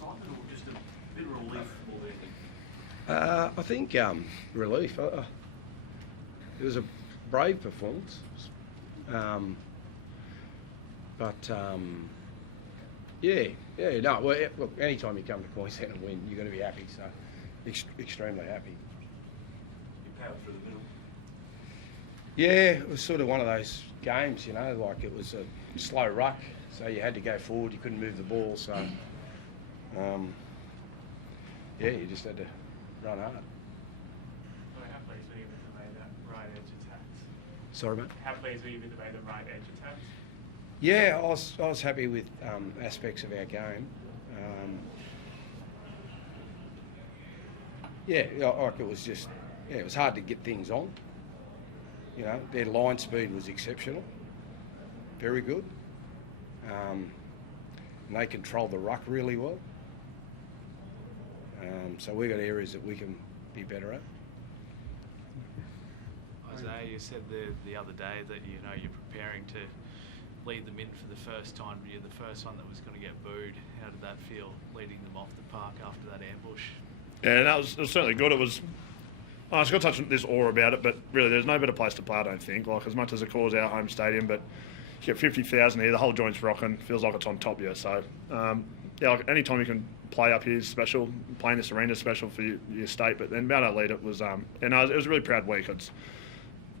excitement or just a bit of relief more than anything? I think relief. It was a brave performance, no. Well, look, anytime you come to Queensland and win, you're going to be happy. So, extremely happy. You powered through the middle. Yeah, it was sort of one of those games, like it was a slow ruck, so you had to go forward. You couldn't move the ball, so you just had to run hard. How pleased were you with the way that right edge attacked? Sorry, mate? How pleased were you with the way the right edge attacked? Yeah, I was happy with aspects of our game. Like it was just, it was hard to get things on. Their line speed was exceptional, very good. And they controlled the ruck really well. So we've got areas that we can be better at. Isaiah, you said the other day that you're preparing to lead them in for the first time, but you're the first one that was going to get booed. How did that feel, leading them off the park after that ambush? Yeah, it was certainly good. It's got to touch this awe about it, but really there's no better place to play, I don't think. Like, as much as it calls our home stadium, but you get 50,000 here, the whole joint's rocking, feels like it's on top of you. So, like any time you can play up here is special. Playing this arena is special for your state, but then about our lead, it was, it was a really proud week.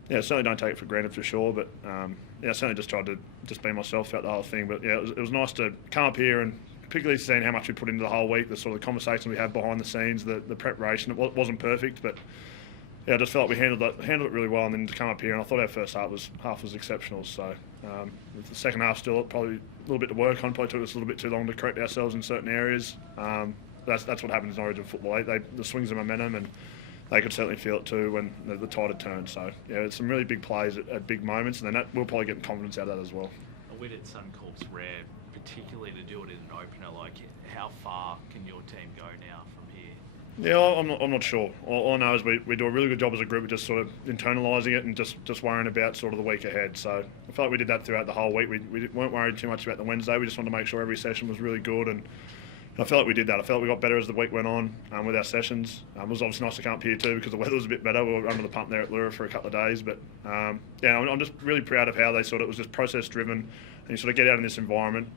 Certainly don't take it for granted for sure, but I certainly just tried to just be myself throughout the whole thing. But it was nice to come up here and particularly seeing how much we put into the whole week, the sort of conversation we had behind the scenes, the preparation. It wasn't perfect, but I just felt like we handled it really well. And then to come up here, and I thought our first half was exceptional. So the second half still probably a little bit to work on. Probably took us a little bit too long to correct ourselves in certain areas. That's what happens in Origin football. The swings of momentum, and they could certainly feel it too when the tide had turned. So it's some really big plays at big moments, and then we'll probably get confidence out of that as well. A win at Suncorp's rare, particularly to do it in an opener. Like, how far can your team go now from here? Yeah, I'm not sure. All I know is we do a really good job as a group of just sort of internalising it and just worrying about sort of the week ahead. So I felt like we did that throughout the whole week. We weren't worried too much about the Wednesday. We just wanted to make sure every session was really good, and I felt like we did that. I felt like we got better as the week went on with our sessions. It was obviously nice to come up here too because the weather was a bit better. We were under the pump there at Lura for a couple of days. But I'm just really proud of how it was just process driven. And you sort of get out in this environment,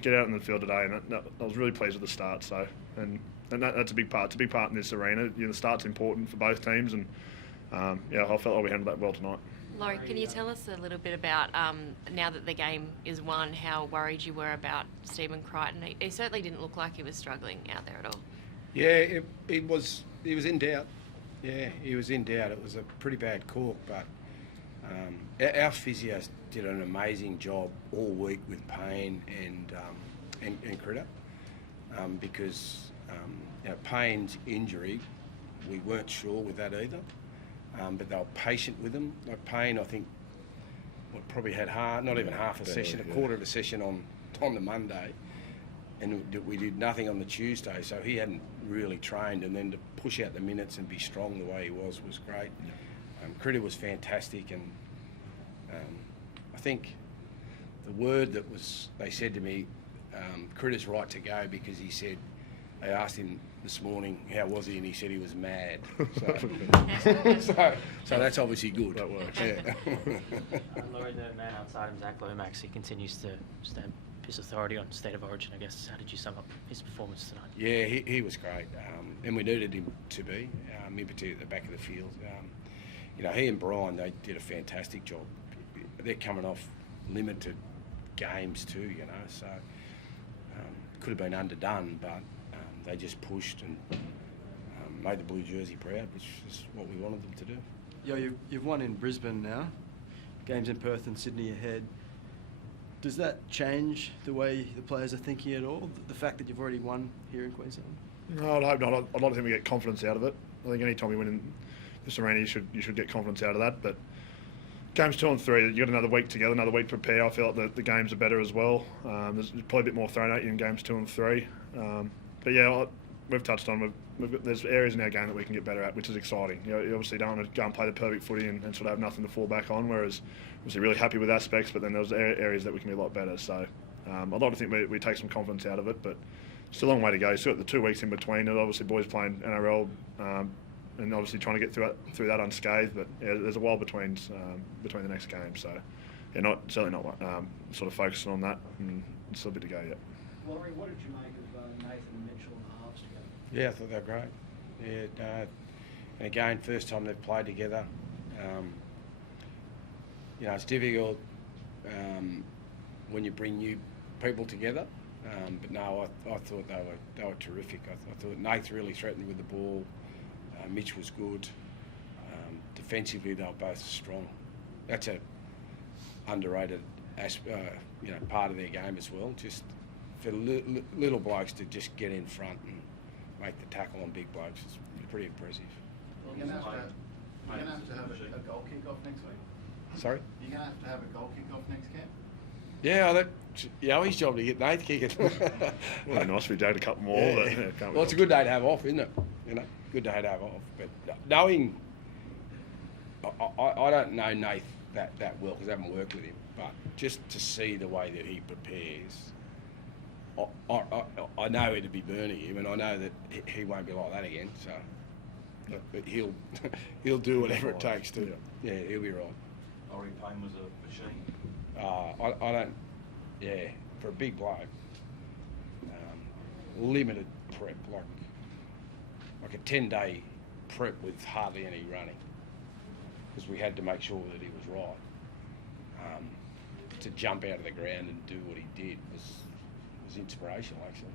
get out in the field today, and I was really pleased with the start. So and that's a big part. It's a big part in this arena. The start's important for both teams, and I felt like we handled that well tonight. Laurie, can you tell us a little bit about, now that the game is won, how worried you were about Stephen Crichton? He certainly didn't look like he was struggling out there at all. Yeah, he was in doubt. Yeah, he was in doubt. It was a pretty bad cork, but our physios did an amazing job all week with Payne and Critta, because Payne's injury, we weren't sure with that either. But they were patient with him. Like Payne, I think, probably had not even half a session, a quarter of a session on the Monday, and we did nothing on the Tuesday. So he hadn't really trained, and then to push out the minutes and be strong the way he was great. Critta was fantastic, and I think the word they said to me, Critta's right to go, because he said, they asked him this morning how was he, and he said he was mad. So that's obviously good. That works. Yeah. Laurie, the man outside him, Zach Lomax, he continues to stamp his authority on State of Origin, I guess. How did you sum up his performance tonight? Yeah, he was great, and we needed him to be, in particular at the back of the field. He and Brian, they did a fantastic job. They're coming off limited games too, so could have been underdone, but they just pushed and made the blue jersey proud, which is what we wanted them to do. Yeah, you've won in Brisbane now. Games in Perth and Sydney ahead. Does that change the way the players are thinking at all? The fact that you've already won here in Queensland? No, I'd hope not. I'd like to think we get confidence out of it. I think any time we win in this arena, you should get confidence out of that. But games 2 and 3, you got another week together, another week to prepare. I feel like the games are better as well. There's probably a bit more thrown at you in games 2 and 3. But yeah, we've touched on. There's areas in our game that we can get better at, which is exciting. You obviously don't want to go and play the perfect footy and sort of have nothing to fall back on. Whereas, obviously, really happy with aspects, but then there's areas that we can be a lot better. So, I'd like to think we take some confidence out of it. But Still a long way to go. Still got the 2 weeks in between. And obviously, boys playing NRL and obviously trying to get through that unscathed. But yeah, there's a while between the next game. So yeah, certainly not sort of focusing on that. And still a bit to go yet. Laurie, what did you make of Nathan and Mitchell and the halves together? Yeah, I thought they were great. Yeah, and again, first time they've played together. You know, it's difficult when you bring new people together. But no, I thought they were terrific. I thought Nath really threatened with the ball. Mitch was good. Defensively, they were both strong. That's a underrated part of their game as well. Just for little blokes to just get in front and make the tackle on big blokes is pretty impressive. You're going to have to have a goal kick-off next week? Sorry? You're going to have a goal kick-off next camp? Yeah, his job to get Nath kicking. Well, nice for Joe to cut more. Yeah. But, yeah, can't Well, it's a good day to have off, isn't it? You know, good day to have off. But knowing, I don't know Nath that well because I haven't worked with him. But just to see the way that he prepares, I know it'd be burning him, and I know that he won't be like that again. So, but he'll do whatever it takes to. Yeah, he'll be right. Laurie Payne was a machine. I don't. Yeah, for a big bloke, limited prep, like a 10-day prep with hardly any running, because we had to make sure that he was right. To jump out of the ground and do what he did was inspirational, actually.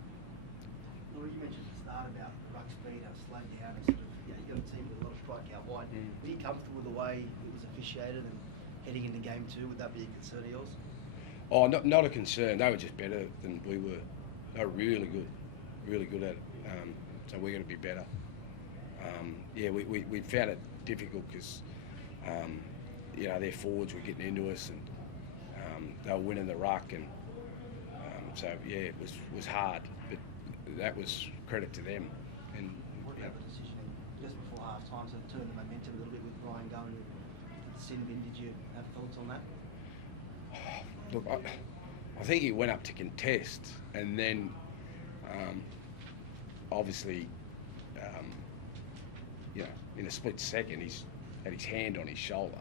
Laurie, you mentioned at the start about the ruck speed, how it slowed down, and sort of, you got a team with a lot of strike out wide. Were you comfortable with the way it was officiated and heading into game 2? Would that be a concern of yours? Oh, not a concern. They were just better than we were. They were really good at it. So we're going to be better. We found it difficult because their forwards were getting into us and they were winning the ruck, and it was hard. But that was credit to them. And what about the decision just before half time to turn the momentum a little bit with Brian going to the sin bin? Did you have thoughts on that? Look, I think he went up to contest, and then obviously, in a split second, he's had his hand on his shoulder.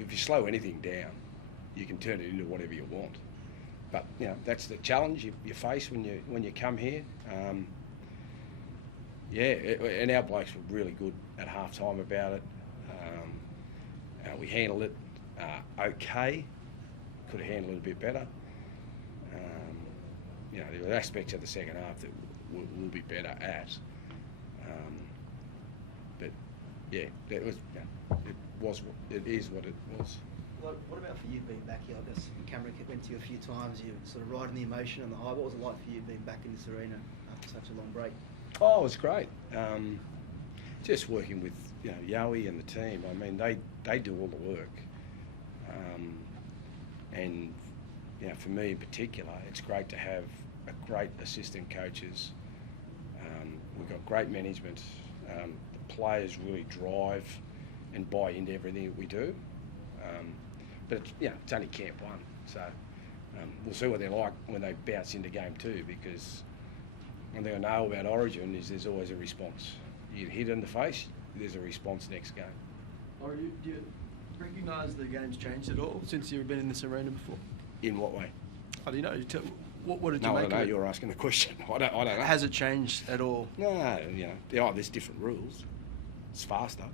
If you slow anything down, you can turn it into whatever you want. But that's the challenge you face when you come here. And our blokes were really good at half time about it. We handled it okay. Could have handled it a bit better. There were aspects of the second half that we'll be better at. It is what it was. What about for you being back here? I guess the camera went to you a few times. You sort of riding the emotion and the high. What was it like for you being back in this arena after such a long break? Oh, it was great. Just working with Yowie and the team. I mean, they do all the work. And for me in particular, it's great to have a great assistant coaches. We've got great management. The players really drive and buy into everything that we do. But it's only camp 1, so we'll see what they're like when they bounce into game 2. Because one thing I know about Origin is there's always a response. You get hit in the face, there's a response next game. Or do you recognise the game's changed at all since you've been in this arena before? In what way? How do you know? What did you No, make I don't know. of it? You're asking the question. I don't know. Has it changed at all? No, there's different rules. It's faster.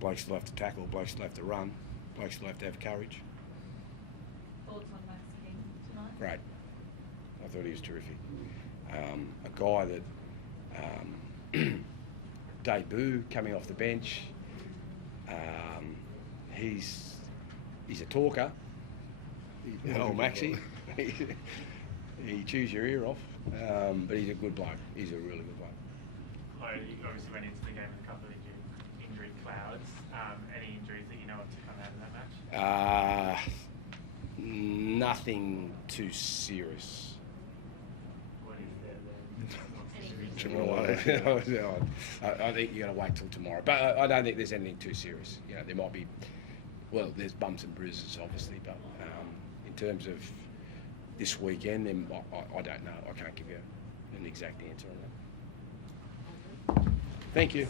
Blokes still have to tackle. Blokes still have to run. Blokes still have to have courage. Thoughts on Max King tonight? Great. I thought he was terrific. A guy that debut coming off the bench. He's a talker. Maxie. He chews your ear off, but he's a good bloke. He's a really good bloke. Laurie, you obviously went into the game with a couple of injury clouds. Any injuries that you know of to come out of that match? Nothing too serious. What is there Well, I think you're going to wait till tomorrow. But I don't think there's anything too serious. There might be, there's bumps and bruises, obviously, but in terms of this weekend, then I don't know. I can't give you an exact answer on that. Thank you.